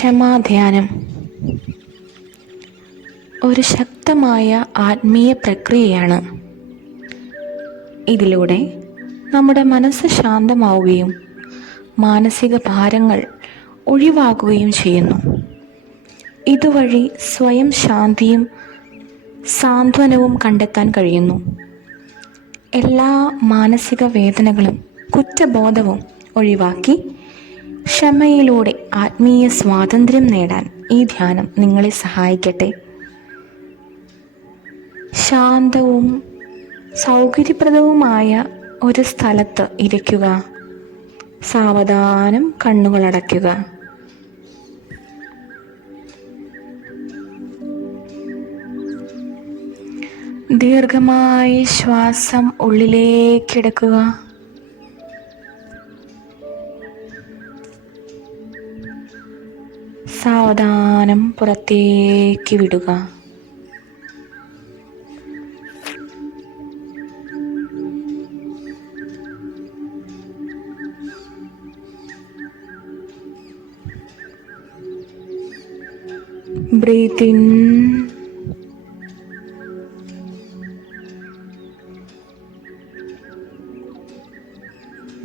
ക്ഷമാധ്യാനം. ഒരു ശക്തമായ ആത്മീയ പ്രക്രിയയാണ്. ഇതിലൂടെ നമ്മുടെ മനസ്സ് ശാന്തമാവുകയും മാനസിക ഭാരങ്ങൾ ഒഴിവാക്കുകയും ചെയ്യുന്നു. ഇതുവഴി സ്വയം ശാന്തിയും സാന്ത്വനവും കണ്ടെത്താൻ കഴിയുന്നു. എല്ലാ മാനസിക വേദനകളും കുറ്റബോധവും ഒഴിവാക്കി ക്ഷമയിലൂടെ ആത്മീയ സ്വാതന്ത്ര്യം നേടാൻ ഈ ധ്യാനം നിങ്ങളെ സഹായിക്കട്ടെ. ശാന്തവും സൗകര്യപ്രദവുമായ ഒരു സ്ഥലത്ത് ഇരിക്കുക. സാവധാനം കണ്ണുകൾ അടയ്ക്കുക. ദീർഘമായി ശ്വാസം ഉള്ളിലേക്കെടുക്കുക സാവധാനം പുറത്തേക്ക് വിടുക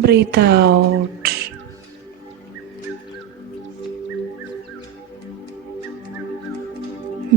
breathe out.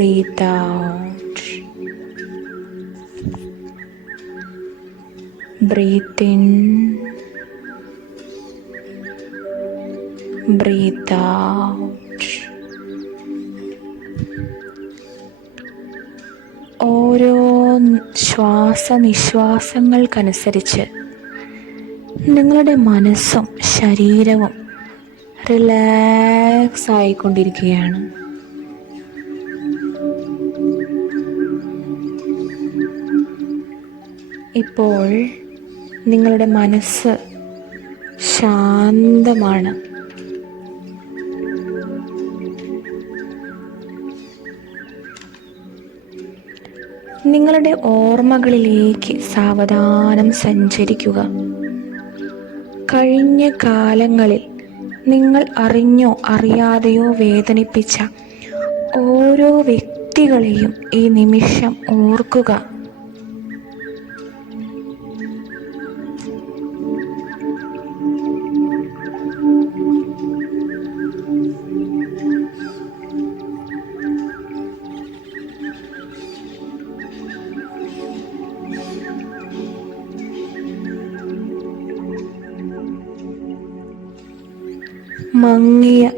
Breathe out. Breathe in. Breathe out. ഓരോ ശ്വാസനിശ്വാസങ്ങൾക്കനുസരിച്ച് നിങ്ങളുടെ മനസ്സും ശരീരവും റിലാക്സ് ആയിക്കൊണ്ടിരിക്കുകയാണ് ഇപ്പോൾ നിങ്ങളുടെ മനസ്സ് ശാന്തമാണ്. നിങ്ങളുടെ ഓർമ്മകളിലേക്ക് സാവധാനം സഞ്ചരിക്കുക. കഴിഞ്ഞ കാലങ്ങളിൽ നിങ്ങൾ അറിഞ്ഞോ അറിയാതെയോ വേദനിപ്പിച്ച ഓരോ വ്യക്തികളെയും ഈ നിമിഷം ഓർക്കുക.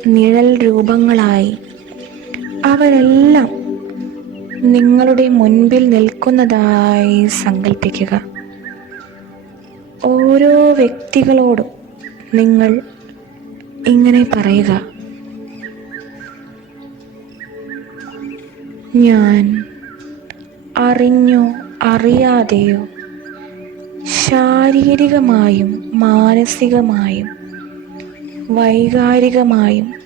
നിഴൽ രൂപങ്ങളായി. അവരെല്ലാം നിങ്ങളുടെ മുൻപിൽ നിൽക്കുന്നതായി സങ്കല്പിക്കുക ഓരോ വ്യക്തികളോടും നിങ്ങൾ ഇങ്ങനെ പറയുക. ഞാൻ അറിഞ്ഞോ അറിയാതെയോ ശാരീരികമായും മാനസികമായും വൈകാരികമായും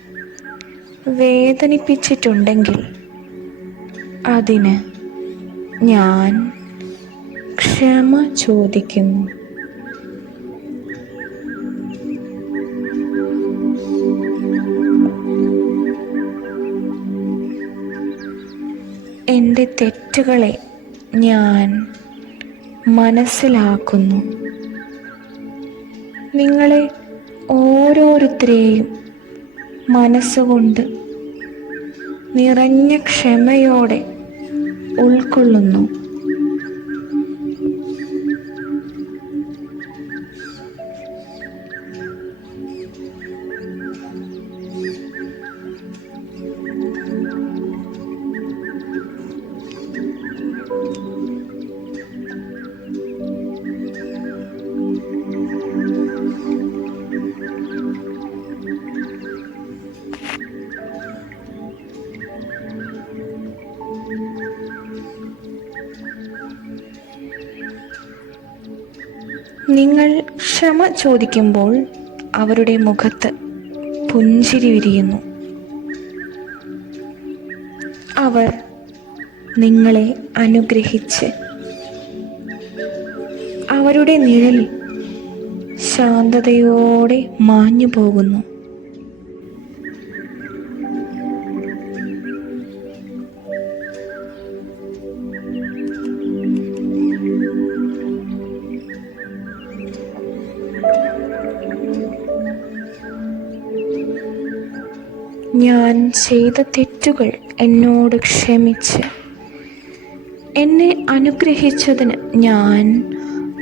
വേദനിപ്പിച്ചിട്ടുണ്ടെങ്കിൽ അതിന് ഞാൻ ക്ഷമ ചോദിക്കുന്നു. എന്റെ തെറ്റുകളെ ഞാൻ മനസ്സിലാക്കുന്നു. നിങ്ങളെ ഓരോരുത്തരെയും മനസ്സുകൊണ്ട് നിറഞ്ഞ ക്ഷമയോടെ ഉൾക്കൊള്ളുന്നു. ചോദിക്കുമ്പോൾ അവരുടെ മുഖത്ത് പുഞ്ചിരി വിരിയുന്നു. അവർ നിങ്ങളെ അനുഗ്രഹിച്ച് അവരുടെ നിഴൽ ശാന്തതയോടെ മാഞ്ഞു പോകുന്നു ഞാൻ ചെയ്ത തെറ്റുകൾ എന്നോട് ക്ഷമിച്ച്. എന്നെ അനുഗ്രഹിച്ചതിന് ഞാൻ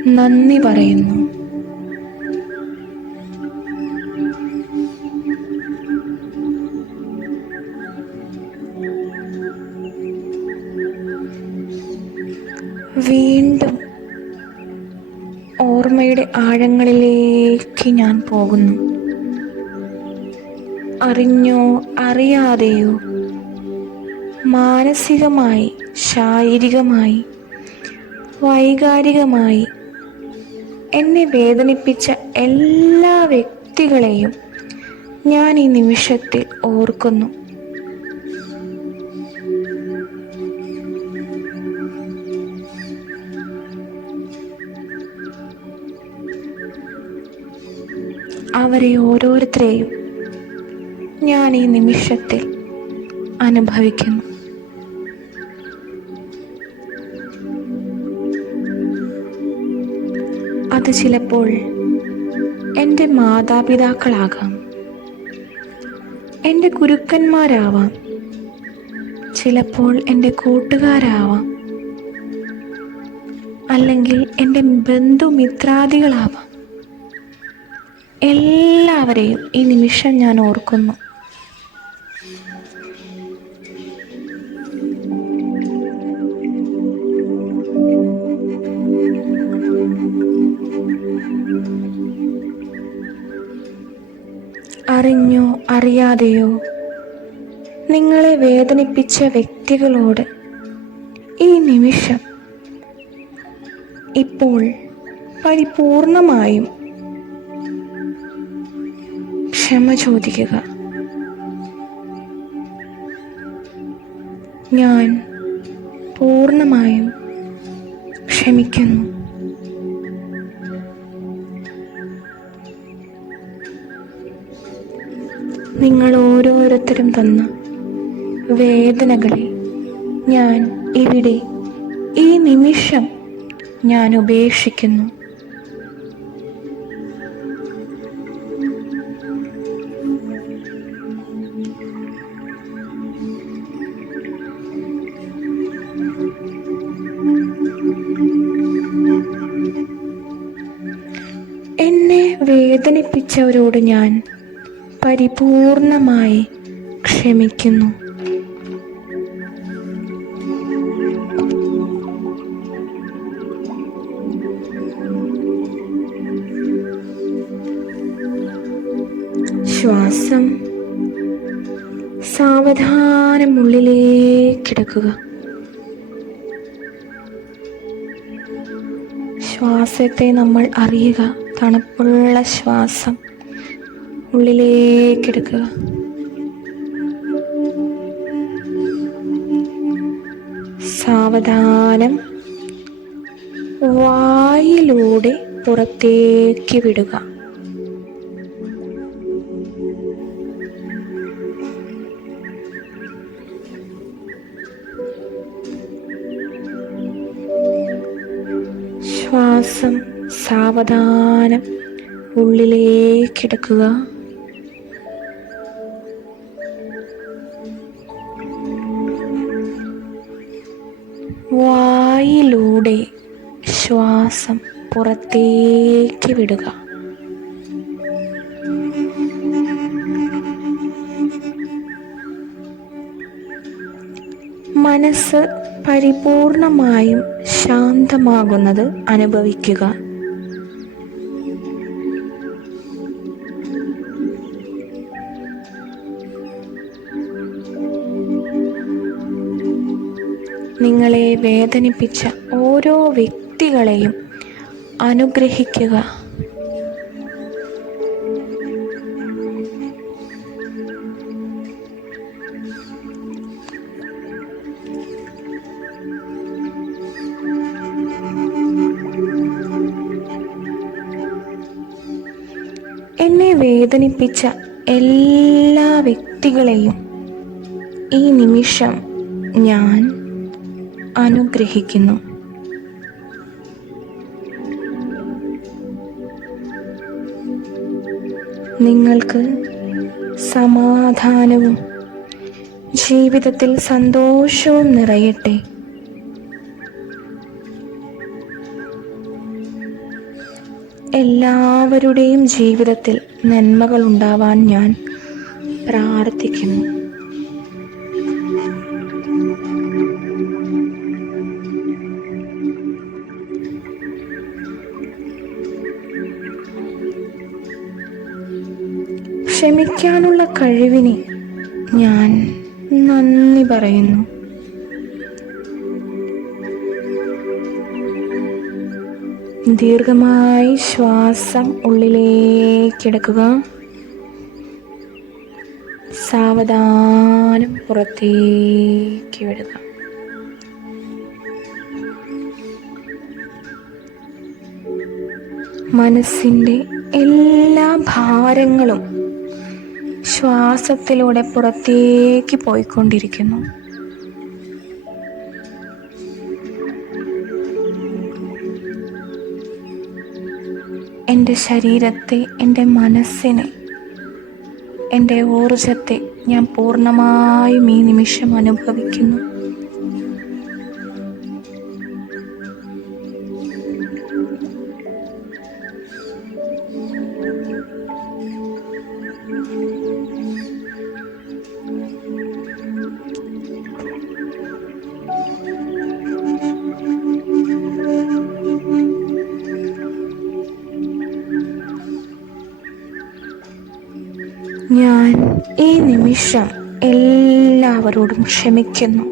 നന്ദി പറയുന്നു. വീണ്ടും ഓർമ്മയുടെ ആഴങ്ങളിലേക്ക് ഞാൻ പോകുന്നു. അറിഞ്ഞോ അറിയാതെയോ? മാനസികമായി ശാരീരികമായി വൈകാരികമായി എന്നെ വേദനിപ്പിച്ച എല്ലാ വ്യക്തികളെയും ഞാൻ ഈ നിമിഷത്തിൽ ഓർക്കുന്നു. അവരെ ഓരോരുത്തരെയും ഞാൻ ഈ നിമിഷത്തിൽ അനുഭവിക്കുന്നു. അത് ചിലപ്പോൾ എന്റെ മാതാപിതാക്കളാകാം. എന്റെ ഗുരുക്കന്മാരാവാം. ചിലപ്പോൾ എന്റെ കൂട്ടുകാരാവാം. അല്ലെങ്കിൽ എന്റെ ബന്ധുമിത്രാദികളാവാം. എല്ലാവരെയും ഈ നിമിഷം ഞാൻ ഓർക്കുന്നു. അറിഞ്ഞോ അറിയാതെയോ? നിങ്ങളെ വേദനിപ്പിച്ച വ്യക്തികളോട് ഈ നിമിഷം ഇപ്പോൾ പരിപൂർണമായും ക്ഷമ ചോദിക്കുക. ഞാൻ പൂർണമായും ക്ഷമിക്കുന്നു. നിങ്ങൾ ഓരോരുത്തരും തന്ന വേദനകളെ ഞാൻ ഇവിടെ ഈ നിമിഷം ഞാൻ ഉപേക്ഷിക്കുന്നു. എന്നെ വേദനിപ്പിച്ചവരോട് ഞാൻ പരിപൂർണമായി ക്ഷമിക്കുന്നു. ശ്വാസം സാവധാനം കിടക്കുക ശ്വാസത്തെ നമ്മൾ അറിയുക. തണുപ്പുള്ള ശ്വാസം. ഉള്ളിലേക്കെടുക്കുക. സാവധാനം വായിലൂടെ പുറത്തേക്ക് വിടുക. ശ്വാസം സാവധാനം ഉള്ളിലേക്കെടുക്കുക. വായിലൂടെ ശ്വാസം പുറത്തേക്ക് വിടുക. മനസ്സ് പരിപൂർണമായും ശാന്തമാകുന്നത് അനുഭവിക്കുക. നിങ്ങളെ വേദനിപ്പിച്ച ഓരോ വ്യക്തികളെയും അനുഗ്രഹിക്കുക. എന്നെ വേദനിപ്പിച്ച എല്ലാ വ്യക്തികളെയും ഈ നിമിഷം ഞാൻ അനുഗ്രഹിക്കുന്നു. നിങ്ങൾക്ക് സമാധാനവും ജീവിതത്തിൽ സന്തോഷവും നിറയട്ടെ. എല്ലാവരുടെയും ജീവിതത്തിൽ നന്മകൾ ഉണ്ടാവാൻ ഞാൻ പ്രാർത്ഥിക്കുന്നു. ക്ഷമിക്കാനുള്ള കഴിവിനെ ഞാൻ നന്ദി പറയുന്നു. ദീർഘമായി ശ്വാസം ഉള്ളിലേക്കെടുക്കുക സാവധാനം പുറത്തേക്ക് വിടുക. മനസ്സിന്റെ എല്ലാ ഭാരങ്ങളും ശ്വാസത്തിലൂടെ പുറത്തേക്ക് പോയിക്കൊണ്ടിരിക്കുന്നു. എന്റെ ശരീരത്തെ എന്റെ മനസ്സിനെ എന്റെ ഊർജത്തെ ഞാൻ പൂർണമായും ഈ നിമിഷം അനുഭവിക്കുന്നു. നിമിഷം എല്ലാവരോടും ക്ഷമിക്കുന്നു.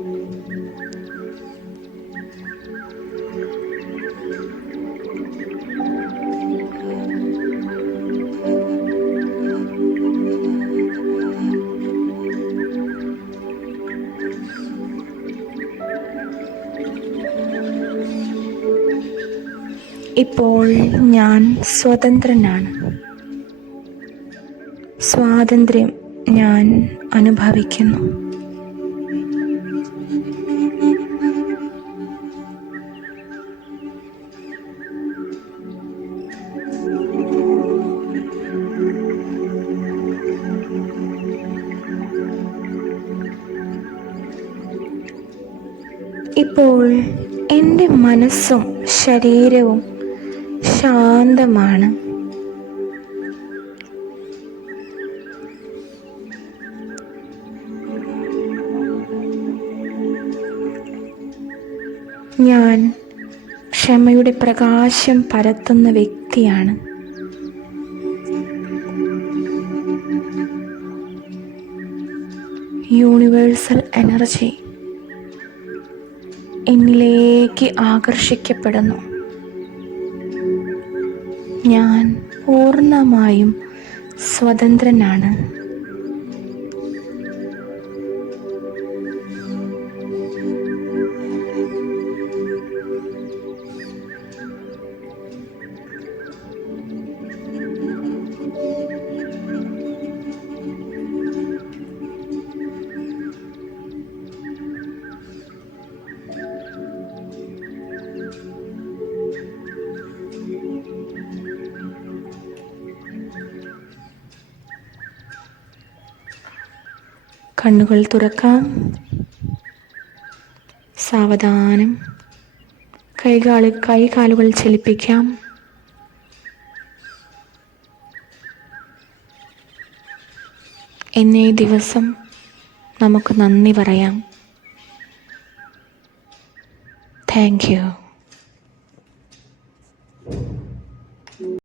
ഇപ്പോൾ ഞാൻ സ്വതന്ത്രനാണ്. സ്വാതന്ത്ര്യം ഞാൻ അനുഭവിക്കുന്നു. ഇപ്പോൾ എന്റെ മനസ്സും ശരീരവും ശാന്തമാണ്. ഞാൻ ക്ഷമയുടെ പ്രകാശം പരത്തുന്ന വ്യക്തിയാണ്. യൂണിവേഴ്സൽ എനർജി എന്നിലേക്ക് ആകർഷിക്കപ്പെടുന്നു. ഞാൻ പൂർണമായും സ്വതന്ത്രനാണ്. കണ്ണുകൾ തുറക്കാം. സാവധാനം. കൈകാളി കൈകാലുകൾ ചലിപ്പിക്കാം. എന്നീ ദിവസം നമുക്ക് നന്ദി പറയാം. Thank you